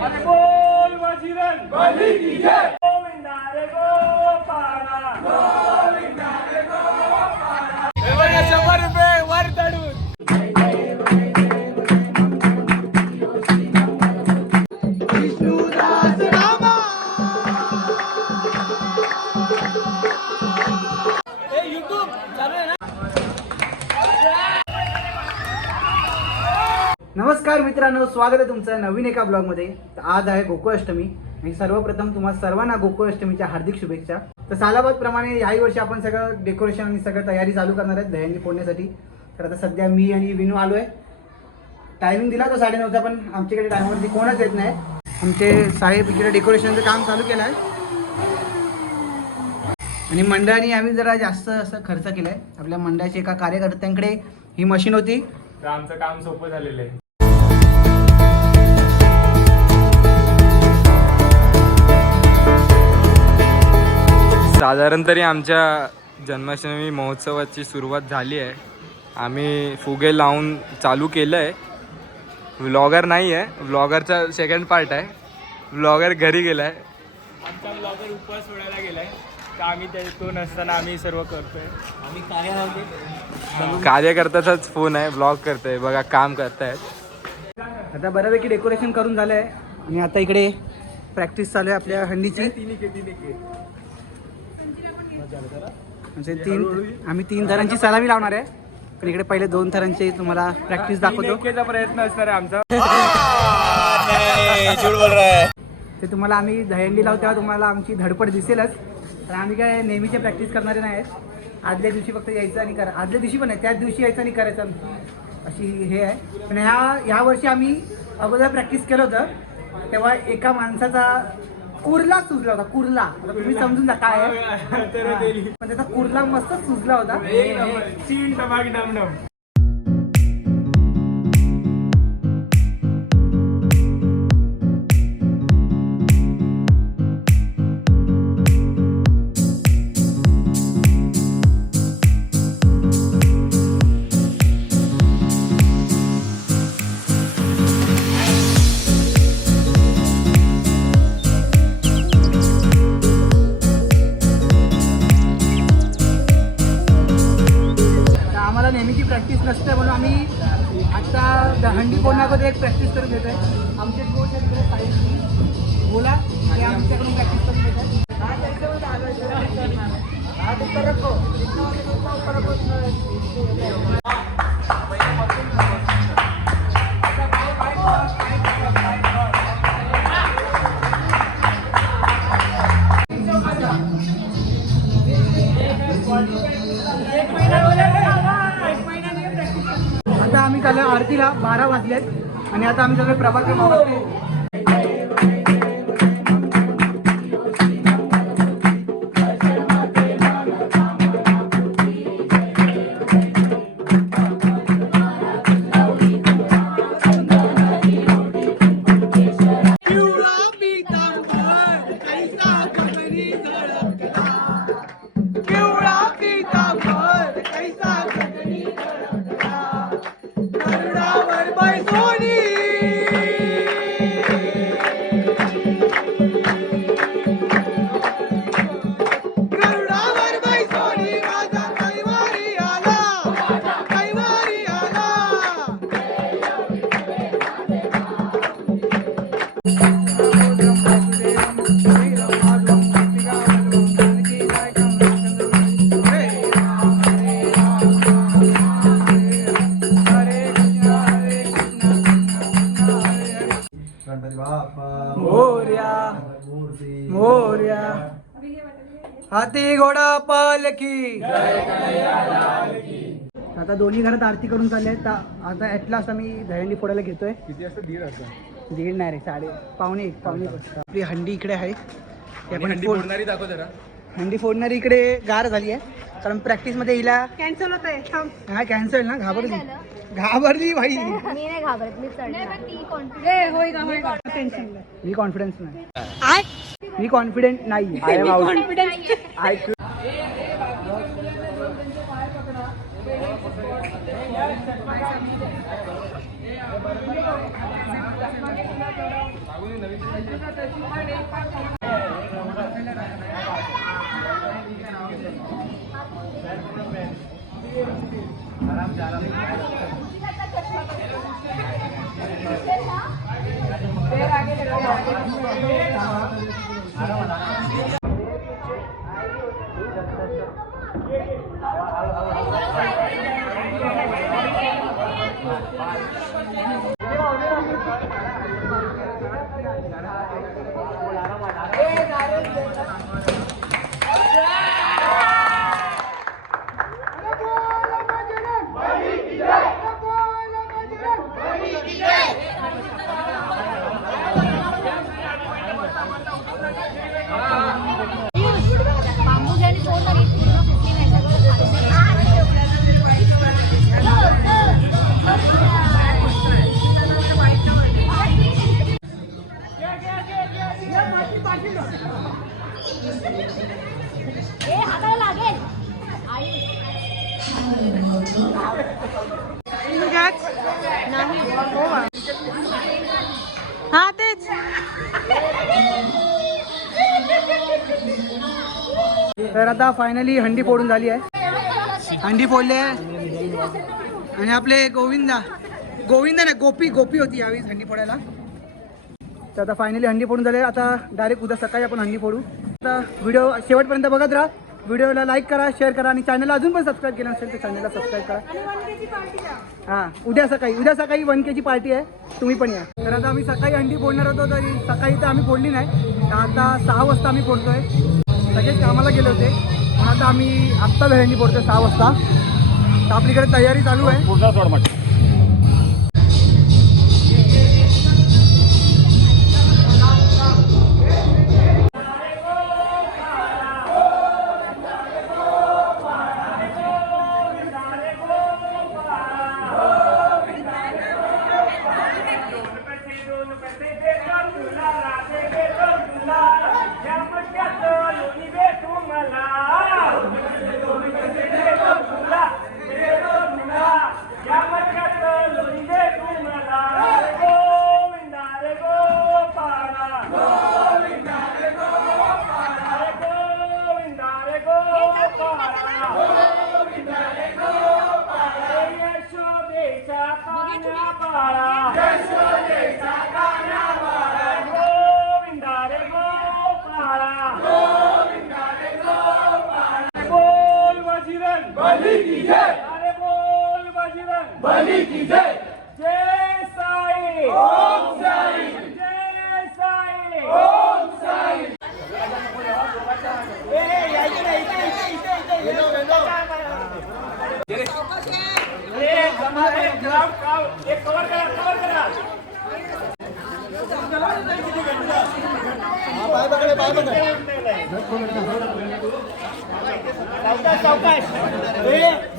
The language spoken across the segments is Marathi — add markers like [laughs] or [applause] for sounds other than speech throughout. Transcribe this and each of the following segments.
અને બોલ વજીરન બલી કી જય. नमस्कार मित्रांनो स्वागत आहे तुमचं नवीन एका ब्लॉगमध्ये. तर आज आहे गोकुळाष्टमी आणि सर्वप्रथम तुम्हाला सर्वांना गोकुळाष्टमीच्या हार्दिक शुभेच्छा. तर सालाबाद प्रमाणे याही वर्षी आपण सगळं डेकोरेशन आणि सगळं तयारी चालू करणार आहेत दह्यांनी फोडण्यासाठी. तर आता सध्या मी आणि विनू आलो आहे. टायमिंग दिला तो साडेनऊचा पण आमच्याकडे टायमिंगवरती कोणच येत नाही. आमचे साहेब इकडे डेकोरेशनचं काम चालू केलं आहे. आणि मंडळाने आम्ही जरा जास्त असं खर्च केला आहे आपल्या मंडळाच्या एका कार्यकर्त्यांकडे ही मशीन होती. तर आमचं काम सोपं झालेलं आहे. साधारण तरी आमच्या जन्माष्टमी महोत्सवाची सुरुवात झाली आहे. आम्ही फुगे लावून चालू केलं आहे व्लॉगर नाही आहे व्लॉगरचा सेकंड पार्ट आहे. व्लॉगर घरी गेला आहे आमचा व्लॉगर उपवास सोडायला गेला आहे तर आम्ही ते नसताना आम्ही सर्व करतोय. आम्ही कार्यकर्त्याचाच फोन आहे. ब्लॉग करतोय. बघा काम करतायत. आता बऱ्यापैकी डेकोरेशन करून झालं आहे आणि आता इकडे प्रॅक्टिस चालू आहे आपल्या हंडीची. म्हणजे तीन आम्ही तीन थरांची सलामी लावणार आहे. पण इकडे पहिले दोन थरांची तुम्हाला प्रॅक्टिस दाखवतो. प्रयत्न असणार आहे आमचा. [laughs] ते तुम्हाला आम्ही दहंडी लावू तेव्हा तुम्हाला आमची धडपड दिसेलच. तर आम्ही काय नेहमीचे प्रॅक्टिस करणारे नाही आहेत. आदल्या दिवशी फक्त यायचं आणि करा आदल्या दिवशी पण आहे त्याच दिवशी यायचं आणि करायचं अशी हे आहे. पण ह्या ह्या वर्षी आम्ही अगोदर प्रॅक्टिस केलं होतं. तेव्हा एका माणसाचा कुर्ला सुजला होता कुर्ला. आता तुम्ही समजून जा काय आहे. पण त्याचा कुर्ला मस्त सुजला होता. चीन टमाक डमडम. आता आम्ही चालू आरतीला बारा वाजलेत आणि आता आम्ही चालू प्रभाकर मोर्या मोर्या. हाती घोडा पालखी आता दोन्ही घरात आरती करून चालले आता ॲट लास्ट आम्ही दहीहंडी फोडायला घेतोय. किती असतं दीड असतं दीड नाही रे साडे पावणे एक पावणे. आपली हंडी इकडे आहे. हंडी फोड- फोडणारी दाखव जरा. हंडी फोडणारी इकडे गार झाली आहे. कारण प्रॅक्टिसमध्ये हिला कॅन्सल होत आहे थांब. हा कॅन्सल ना घाबरली घाबरली भाई। मी नाही घाबरत मी चढणार ए होय का होय का टेन्शन नाही मी कॉन्फिडन्स नाही मी कॉन्फिडेंट नाही I am out confidence I आराम तर आता फायनली हंडी फोडून झाली आहे. हंडी फोडली आहे. आणि आपले गोविंदा. गोविंदा ना गोपी गोपी होती यावेळी हंडी फोडायला. तर आता फायनली हंडी फोडून झाले आता डायरेक्ट उद्या सकाळी आपण हंडी फोडू. आता व्हिडिओ शेवटपर्यंत बघत राहा. व्हिडिओला लाईक करा शेअर करा आणि चॅनलला अजून पण सबस्क्राईब केलं नसेल तर चॅनलला सबस्क्राईब करा. हां उद्या सकाळी उद्या सकाळी वन केची पार्टी आहे. तुम्ही पण या. तर आता आम्ही सकाळी अंडी फोडणार होतो तरी सकाळी तर आम्ही फोडली नाही. तर आता सहा वाजता आम्ही फोडतोय. सगळेच कामाला गेले होते. पण आता आम्ही आत्ता अंडी पोहोचतो सहा वाजता. तर आपलीकडे तयारी चालू आहे. बोल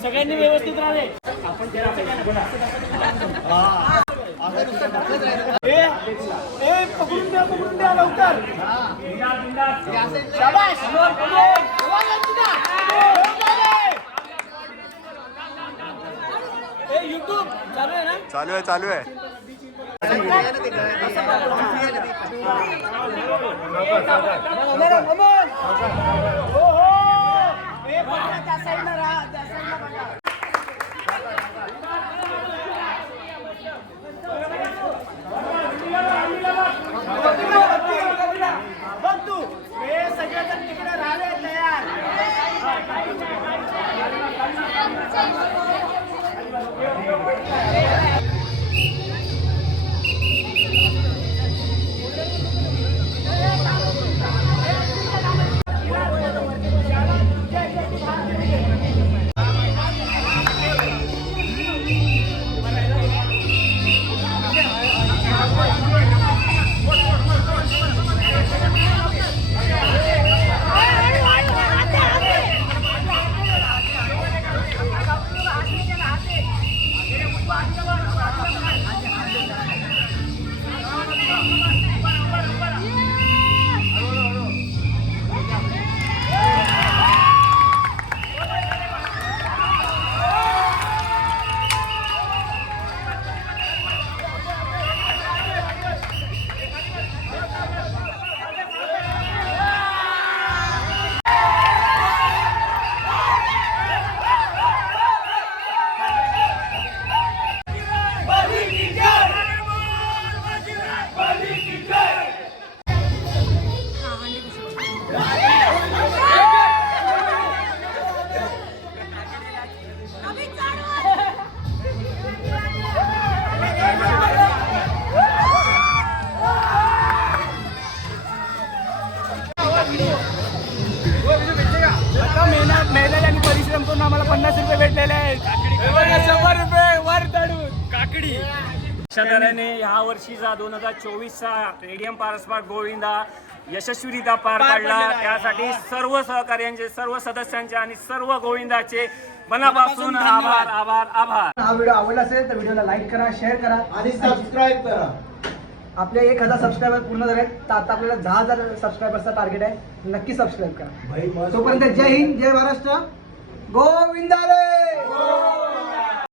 सगळ्यांनी व्यवस्थित राहिले पकडून द्या पकडून द्या लवकर. चालू आहे ना? चालू आहे चालू आहे. अक्षराने ह्या वर्षीचा दोन हजार चोवीसचा रेडियम पारस्परिक गोविंदा यशस्वीरित्या पार पाडला. त्यासाठी सर्व सहकार्यांचे सर्व सदस्यांचे आणि सर्व गोविंदाचे मनापासून आभार आभार आभार. हा व्हिडिओ आवडला असेल तर व्हिडिओला लाईक करा शेअर करा आणि सबस्क्राईब करा. आपले एक हजार सबस्क्रायबर पूर्ण झाले. तर आता आपल्याला दहा हजार सबस्क्रायबरचा टार्गेट आहे. नक्की सबस्क्राईब करा. तोपर्यंत जय हिंद जय महाराष्ट्र. गोविंदा रे